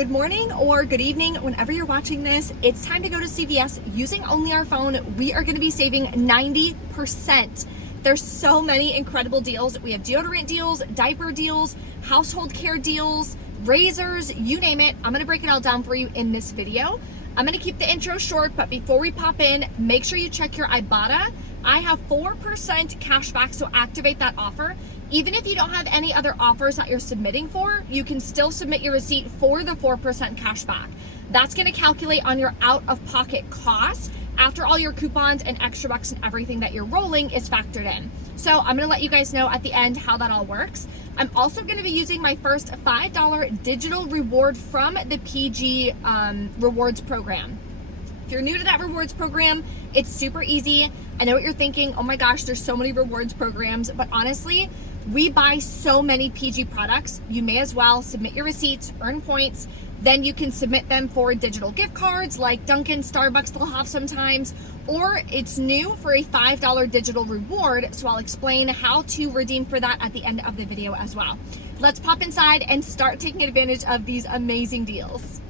Good morning or good evening, whenever you're watching this. It's time to go to CVS. Using only our phone, we are going to be saving 90%. There's so many incredible deals. We have deodorant deals, diaper deals, household care deals, razors, you name it. I'm going to break it all down for you in this video. I'm going to keep the intro short, but before we pop in, make sure you check your Ibotta. I have 4% cash back, so activate that offer. Even if you don't have any other offers that you're submitting for, you can still submit your receipt for the 4% cash back. That's going to calculate on your out-of-pocket cost after all your coupons and extra bucks and everything that you're rolling is factored in. So I'm going to let you guys know at the end how that all works. I'm also going to be using my first $5 digital reward from the PG rewards program. If you're new to that rewards program, it's super easy. I know what you're thinking. Oh my gosh, there's so many rewards programs, but honestly, we buy so many PG products. You may as well submit your receipts, earn points, then you can submit them for digital gift cards like Dunkin', Starbucks, they'll have sometimes, or it's new for a $5 digital reward. So I'll explain how to redeem for that at the end of the video as well. Let's pop inside and start taking advantage of these amazing deals.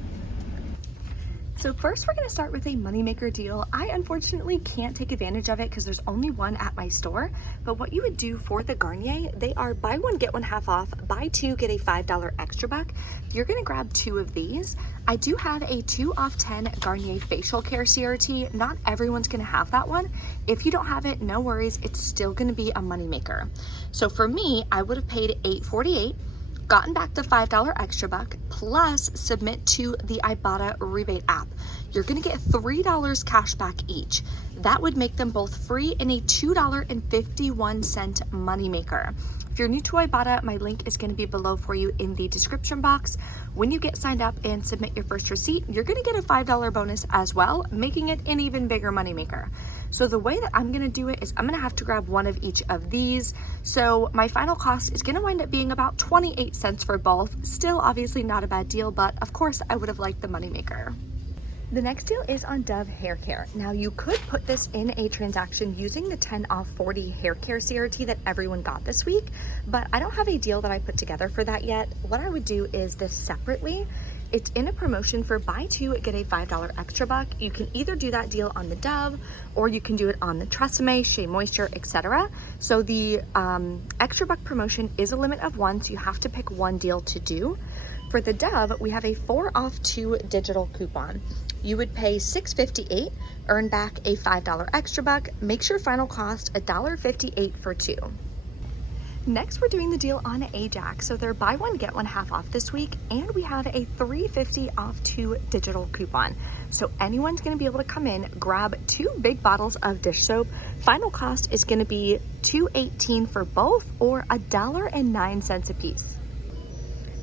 So first we're going to start with a moneymaker deal. I unfortunately can't take advantage of it because there's only one at my store, but what you would do for the Garnier, they are buy one, get one half off, buy two, get a $5 extra buck. You're going to grab two of these. I do have a 2 off 10 Garnier facial care CRT. Not everyone's going to have that one. If you don't have it, no worries. It's still going to be a moneymaker. So for me, I would have paid $8.48. Gotten back the $5 extra buck, plus submit to the Ibotta rebate app. You're gonna get $3 cash back each. That would make them both free in a $2.51 moneymaker. If you're new to Ibotta, my link is gonna be below for you in the description box. When you get signed up and submit your first receipt, you're gonna get a $5 bonus as well, making it an even bigger moneymaker. So the way that I'm gonna do it is I'm gonna have to grab one of each of these. So my final cost is gonna wind up being about 28 cents for both. Still obviously not a bad deal, but of course I would have liked the moneymaker. The next deal is on Dove hair care. Now you could put this in a transaction using the 10 off 40 hair care CRT that everyone got this week, but I don't have a deal that I put together for that yet. What I would do is this separately. It's in a promotion for buy two, get a $5 extra buck. You can either do that deal on the Dove or you can do it on the Tresemme, Shea Moisture, etc. So the extra buck promotion is a limit of one, so you have to pick one deal to do. For the Dove, we have a 4 off 2 digital coupon. You would pay $6.58, earn back a $5 extra buck, makes your final cost $1.58 for two. Next, we're doing the deal on Ajax. So they're buy one, get one half off this week, and we have a $3.50 off 2 digital coupon. So anyone's gonna be able to come in, grab 2 big bottles of dish soap. Final cost is gonna be $2.18 for both, or $1.09 a piece.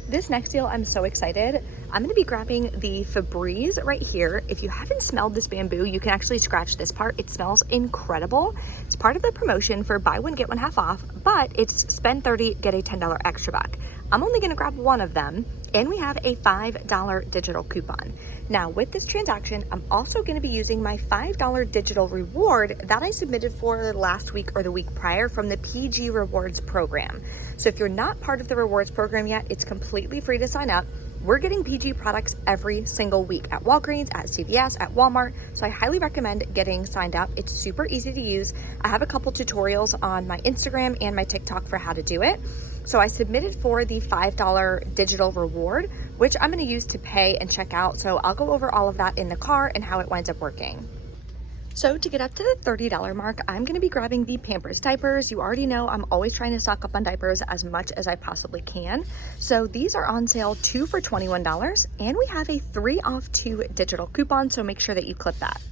This next deal, I'm so excited. I'm gonna be grabbing the Febreze right here. If you haven't smelled this bamboo, you can actually scratch this part. It smells incredible. It's part of the promotion for buy one, get one half off, but it's spend 30, get a $10 extra buck. I'm only gonna grab one of them, and we have a $5 digital coupon. Now with this transaction, I'm also gonna be using my $5 digital reward that I submitted for last week or the week prior from the PG Rewards program. So if you're not part of the rewards program yet, it's completely free to sign up. We're getting PG products every single week at Walgreens, at CVS, at Walmart. So I highly recommend getting signed up. It's super easy to use. I have a couple tutorials on my Instagram and my TikTok for how to do it. So I submitted for the $5 digital reward, which I'm gonna use to pay and check out. So I'll go over all of that in the car and how it winds up working. So to get up to the $30 mark, I'm gonna be grabbing the Pampers diapers. You already know I'm always trying to stock up on diapers as much as I possibly can. So these are on sale 2 for $21, and we have a 3 off 2 digital coupon, so make sure that you clip that.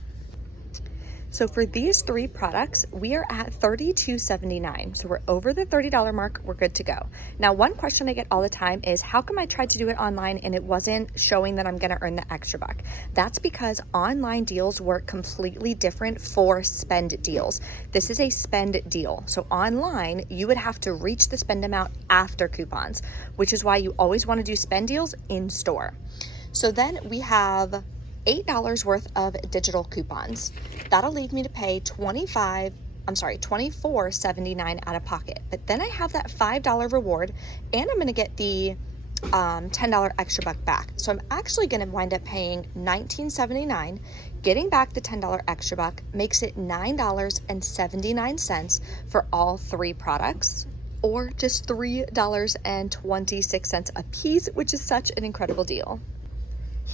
So for these 3 products, we are at $32.79. So we're over the $30 mark, we're good to go. Now, one question I get all the time is, how come I tried to do it online and it wasn't showing that I'm gonna earn the extra buck? That's because online deals work completely different for spend deals. This is a spend deal. So online, you would have to reach the spend amount after coupons, which is why you always wanna do spend deals in store. So then we have $8 worth of digital coupons. That'll leave me to pay $24.79 out of pocket. But then I have that $5 reward, and I'm gonna get the $10 extra buck back. So I'm actually going to wind up paying $19.79. Getting back the $10 extra buck makes it $9.79 for all 3 products, or just $3.26 a piece, which is such an incredible deal.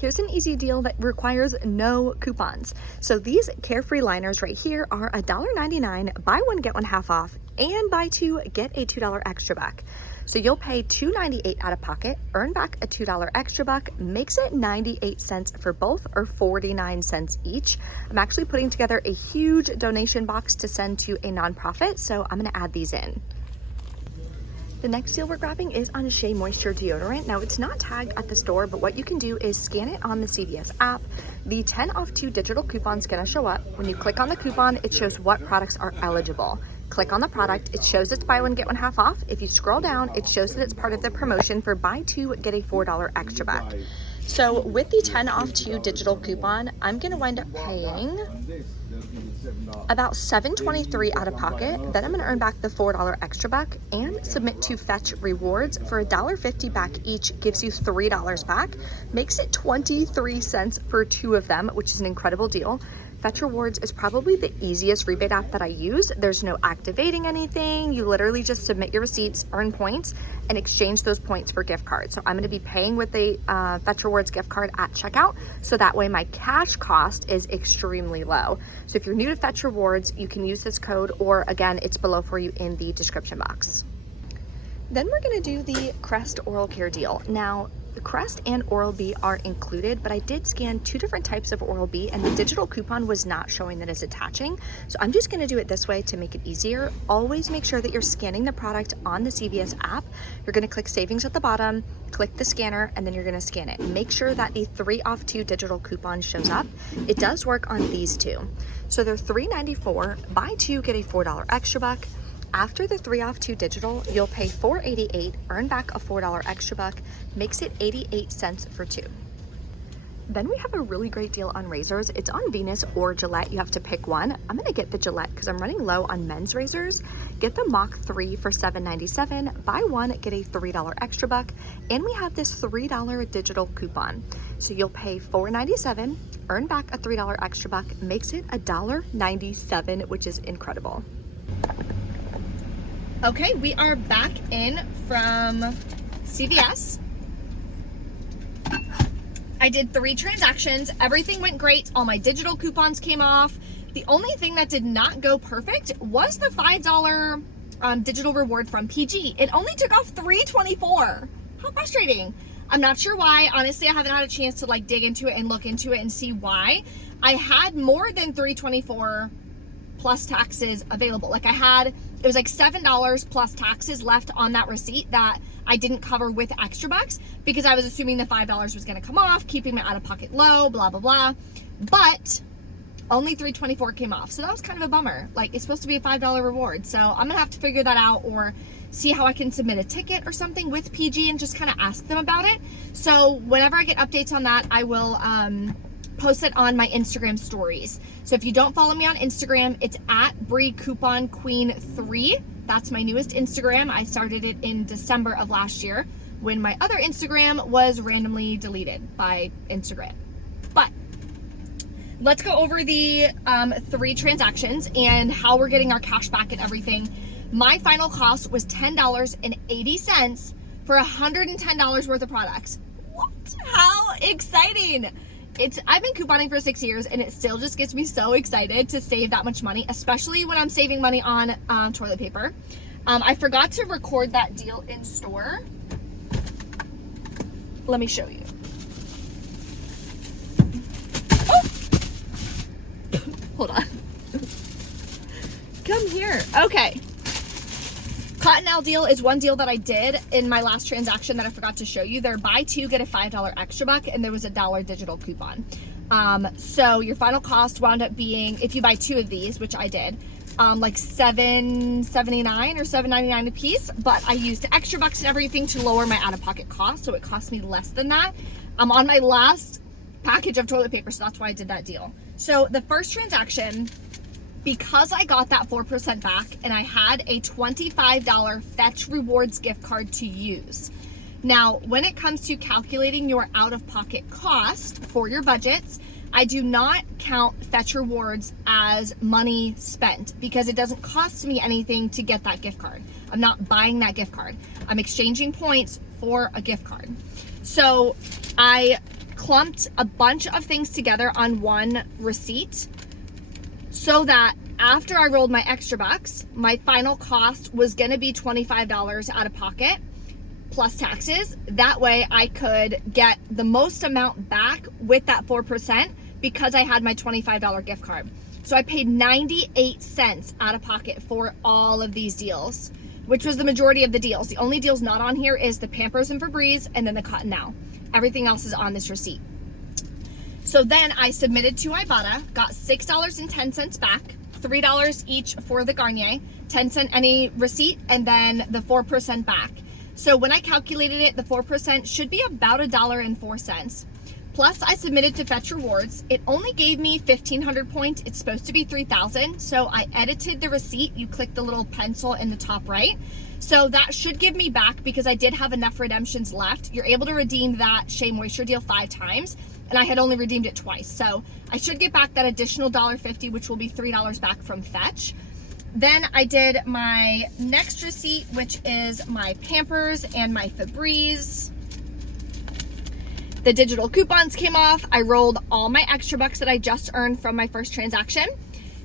Here's an easy deal that requires no coupons. So these Carefree liners right here are $1.99, buy one, get one half off, and buy 2, get a $2 extra buck. So you'll pay $2.98 out of pocket, earn back a $2 extra buck, makes it 98 cents for both, or 49 cents each. I'm actually putting together a huge donation box to send to a nonprofit, so I'm gonna add these in. The next deal we're grabbing is on Shea Moisture deodorant. Now it's not tagged at the store, but what you can do is scan it on the CVS app. The 10 off 2 digital coupon's gonna show up. When you click on the coupon, it shows what products are eligible. Click on the product, it shows it's buy one, get one half off. If you scroll down, it shows that it's part of the promotion for buy 2, get a $4 extra back. So with the 10 off 2 digital coupon, I'm gonna wind up paying about $7.23 out of pocket. Then I'm gonna earn back the $4 extra buck and submit to Fetch Rewards for $1.50 back each, gives you $3 back, makes it 23 cents for 2 of them, which is an incredible deal. Fetch Rewards is probably the easiest rebate app that I use. There's no activating anything. You literally just submit your receipts, earn points, and exchange those points for gift cards. So I'm gonna be paying with the Fetch Rewards gift card at checkout, so that way my cash cost is extremely low. So if you're new to Fetch Rewards, you can use this code, or again, it's below for you in the description box. Then we're gonna do the Crest Oral Care deal. Now, the Crest and Oral-B are included, but I did scan 2 different types of Oral-B and the digital coupon was not showing that it's attaching. So I'm just gonna do it this way to make it easier. Always make sure that you're scanning the product on the CVS app. You're gonna click savings at the bottom, click the scanner, and then you're gonna scan it. Make sure that the 3 off 2 digital coupon shows up. It does work on these 2. So they're $3.94, buy 2, get a $4 extra buck. After the 3 off 2 digital, you'll pay $4.88, earn back a $4 extra buck, makes it 88 cents for 2. Then we have a really great deal on razors. It's on Venus or Gillette. You have to pick one. I'm gonna get the Gillette because I'm running low on men's razors. Get the Mach 3 for $7.97. Buy one, get a $3 extra buck. And we have this $3 digital coupon. So you'll pay $4.97, earn back a $3 extra buck, makes it $1.97, which is incredible. Okay, we are back in from CVS. I did 3 transactions. Everything went great. All my digital coupons came off. The only thing that did not go perfect was the $5 digital reward from PG. It only took off $3.24. How frustrating. I'm not sure why. Honestly, I haven't had a chance to like dig into it and look into it and see why. I had more than $3.24 plus taxes available. Like it was like $7 plus taxes left on that receipt that I didn't cover with extra bucks because I was assuming the $5 was gonna come off, keeping my out-of-pocket low, blah, blah, blah. But only $3.24 came off. So that was kind of a bummer. Like it's supposed to be a $5 reward. So I'm gonna have to figure that out or see how I can submit a ticket or something with PG and just kind of ask them about it. So whenever I get updates on that, I will post it on my Instagram stories. So if you don't follow me on Instagram, it's at Bree Coupon Queen 3. That's my newest Instagram. I started it in December of last year when my other Instagram was randomly deleted by Instagram. But let's go over the 3 transactions and how we're getting our cash back and everything. My final cost was $10.80 for $110 worth of products. What? How exciting! I've been couponing for 6 years and it still just gets me so excited to save that much money, especially when I'm saving money on toilet paper. I forgot to record that deal in store. Let me show you. Oh! Hold on. Come here. Okay. Cottonelle deal is one deal that I did in my last transaction that I forgot to show you. They're buy 2, get a $5 extra buck, and there was a $1 digital coupon. So your final cost wound up being, if you buy 2 of these, which I did, like $7.79 or $7.99 a piece, but I used extra bucks and everything to lower my out-of-pocket cost, so it cost me less than that. I'm on my last package of toilet paper, so that's why I did that deal. So the first transaction, because I got that 4% back and I had a $25 Fetch Rewards gift card to use, Now, when it comes to calculating your out-of-pocket cost for your budgets, I do not count Fetch Rewards as money spent because it doesn't cost me anything to get that gift card. I'm not buying that gift card. I'm exchanging points for a gift card. So I clumped a bunch of things together on one receipt so that after I rolled my extra bucks, my final cost was gonna be $25 out of pocket plus taxes. That way I could get the most amount back with that 4% because I had my $25 gift card. So I paid 98 cents out of pocket for all of these deals, which was the majority of the deals. The only deals not on here is the Pampers and Febreze and then the Cotton Now. Everything else is on this receipt. So then I submitted to Ibotta, got $6.10 back, $3 each for the Garnier, 10 cent any receipt, and then the 4% back. So when I calculated it, the 4% should be about $1.04. Plus I submitted to Fetch Rewards. It only gave me 1,500 points. It's supposed to be 3,000. So I edited the receipt. You click the little pencil in the top right. So that should give me back because I did have enough redemptions left. You're able to redeem that Shea Moisture deal 5 times and I had only redeemed it twice. So I should get back that additional $1.50, which will be $3 back from Fetch. Then I did my next receipt, which is my Pampers and my Febreze. The digital coupons came off. I rolled all my extra bucks that I just earned from my first transaction.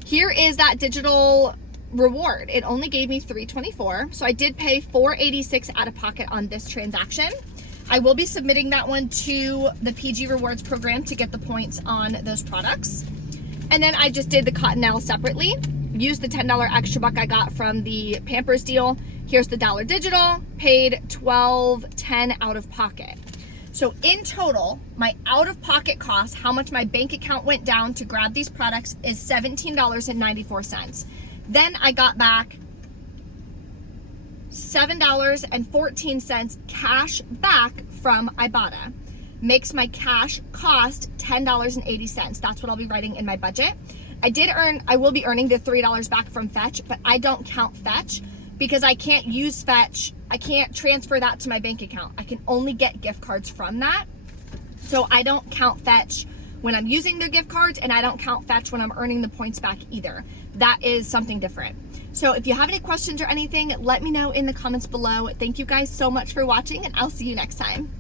Here is that digital reward. It only gave me $3.24. So I did pay $4.86 out of pocket on this transaction. I will be submitting that one to the PG Rewards program to get the points on those products. And then I just did the Cotton Now separately. Used the $10 extra buck I got from the Pampers deal. Here's the dollar digital, paid $12.10 out of pocket. So in total, my out-of-pocket cost, how much my bank account went down to grab these products, is $17.94. Then I got back $7.14 cash back from Ibotta. Makes my cash cost $10.80. That's what I'll be writing in my budget. I will be earning the $3 back from Fetch, but I don't count Fetch because I can't use Fetch. I can't transfer that to my bank account. I can only get gift cards from that. So I don't count Fetch when I'm using the gift cards, and I don't count Fetch when I'm earning the points back either. That is something different. So if you have any questions or anything, let me know in the comments below. Thank you guys so much for watching, and I'll see you next time.